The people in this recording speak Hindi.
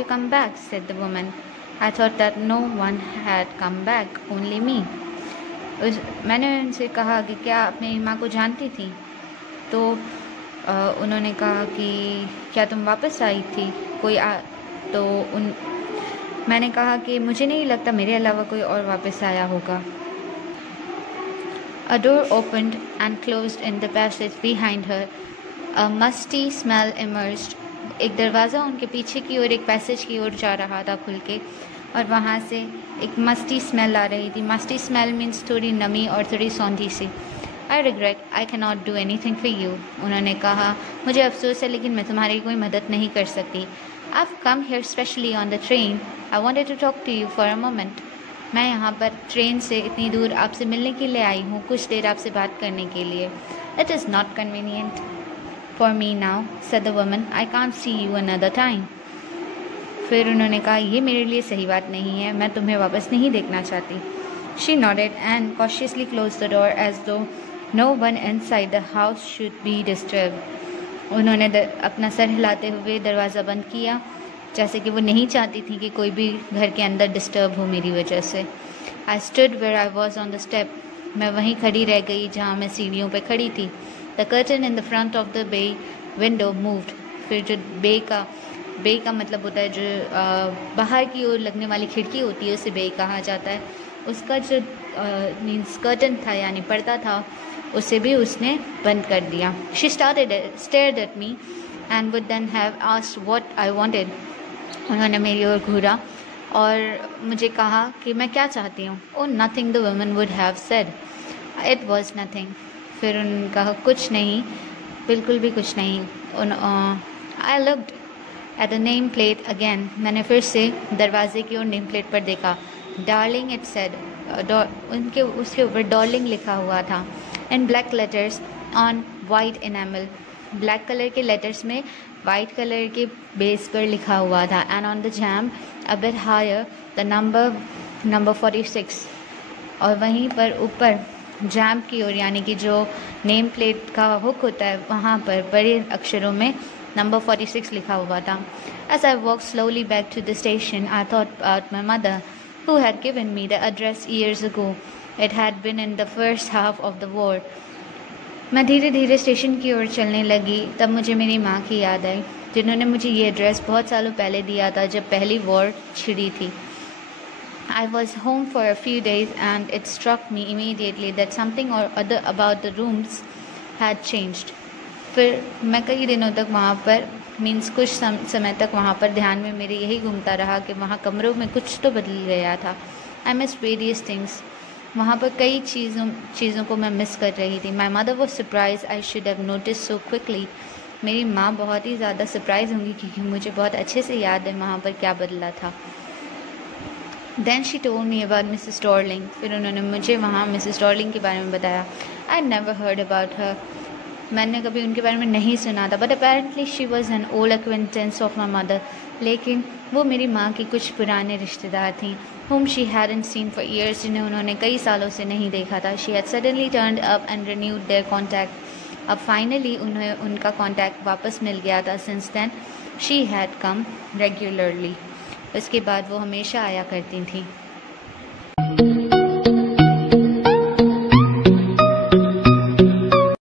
you come back?" said the woman. I thought that no one had come back, only me. मैंने उनसे कहा कि क्या आप मेरी माँ को जानती थी? तो उन्होंने कहा कि क्या तुम वापस आई थी? मैंने कहा कि मुझे नहीं लगता मेरे अलावा कोई और वापस आया होगा. A door opened and closed in the passage behind her. A musty smell emerged. एक दरवाज़ा उनके पीछे की ओर एक पैसेज की ओर जा रहा था खुल के, और वहाँ से एक मस्टी स्मेल आ रही थी. मस्टी स्मेल मीन्स थोड़ी नमी और थोड़ी सौंधी सी. I regret I cannot do anything for you. उन्होंने कहा, मुझे अफसोस है लेकिन मैं तुम्हारी कोई मदद नहीं कर सकती. I've come here specially on the train. I wanted to talk to you for a moment. मैं यहाँ पर ट्रेन से इतनी दूर आपसे मिलने के लिए आई हूँ, कुछ देर आपसे बात करने के लिए. It is not convenient for me now, said the woman. I can't see you another time. फिर उन्होंने कहा, ये मेरे लिए सही बात नहीं है, मैं तुम्हें वापस नहीं देखना चाहती. She nodded and cautiously closed the door as though no one inside the house should be disturbed. उन्होंने अपना सर हिलाते हुए दरवाज़ा बंद किया, जैसे कि वो नहीं चाहती थी कि कोई भी घर के अंदर डिस्टर्ब हो मेरी वजह से. I stood where I was on the step. मैं वहीं खड़ी रह गई जहाँ मैं सीढ़ियों पे खड़ी थी. The curtain in the front of the bay window moved. फिर जो बे का मतलब होता है जो बाहर की ओर लगने वाली खिड़की होती है, उसे बे कहा जाता है. उसका जो मीन्स कर्टन था यानी पर्दा था, उसे भी उसने बंद कर दिया. She stared at me and would then have asked what I wanted. उन्होंने मेरी ओर घूरा और मुझे कहा कि मैं क्या चाहती हूँ. Oh, nothing, the woman would have said. It was nothing. फिर उन्होंने कहा, कुछ नहीं, बिल्कुल भी कुछ नहीं. I looked at the name plate again. मैंने फिर से दरवाजे की ओर नेम प्लेट पर देखा. Darling, it said. उसके ऊपर डार्लिंग लिखा हुआ था. In black letters on white enamel. Black colour के लेटर्स में वाइट कलर के बेस पर लिखा हुआ था. And on the jamb a bit higher the number 46. और वहीं पर ऊपर जैम की ओर यानी कि जो नेम प्लेट का हुक होता है, वहाँ पर बड़े अक्षरों में नंबर 46 लिखा हुआ था. As I walked slowly back to the station, I thought about my mother, who had given me the address years ago. It had been in the first half of the war. मैं धीरे धीरे स्टेशन की ओर चलने लगी. तब मुझे मेरी माँ की याद आई, जिन्होंने मुझे ये एड्रेस बहुत सालों पहले दिया था जब पहली वॉर छिड़ी थी. I was home for a few days and it struck me immediately that something or other about the rooms had changed. फिर मैं कई दिनों तक वहाँ पर मीन्स कुछ समय तक वहाँ पर ध्यान में मेरे यही घूमता रहा कि वहाँ कमरों में कुछ तो बदल गया था. I missed various things. वहाँ पर कई चीज़ों को मैं मिस कर रही थी. My mother was surprise I should have notice so quickly. मेरी माँ बहुत ही ज़्यादा सरप्राइज होंगी क्योंकि मुझे बहुत अच्छे से याद है वहाँ पर क्या बदला था. Then she told me about Mrs Darling. फिर उन्होंने मुझे वहाँ मिसेस डॉर्लिंग के बारे में बताया. I never heard about her. मैंने कभी उनके बारे में नहीं सुना था. But apparently she was an old acquaintance of my mother. लेकिन वो मेरी माँ की कुछ पुराने रिश्तेदार थी. whom she hadn't seen for years, जिन्हें उन्होंने कई सालों से नहीं देखा था. She had suddenly turned up and renewed their contact. अब फाइनली उन्हें उनका कांटेक्ट वापस मिल गया था. Since then she had come regularly. उसके बाद वो हमेशा आया करती थी.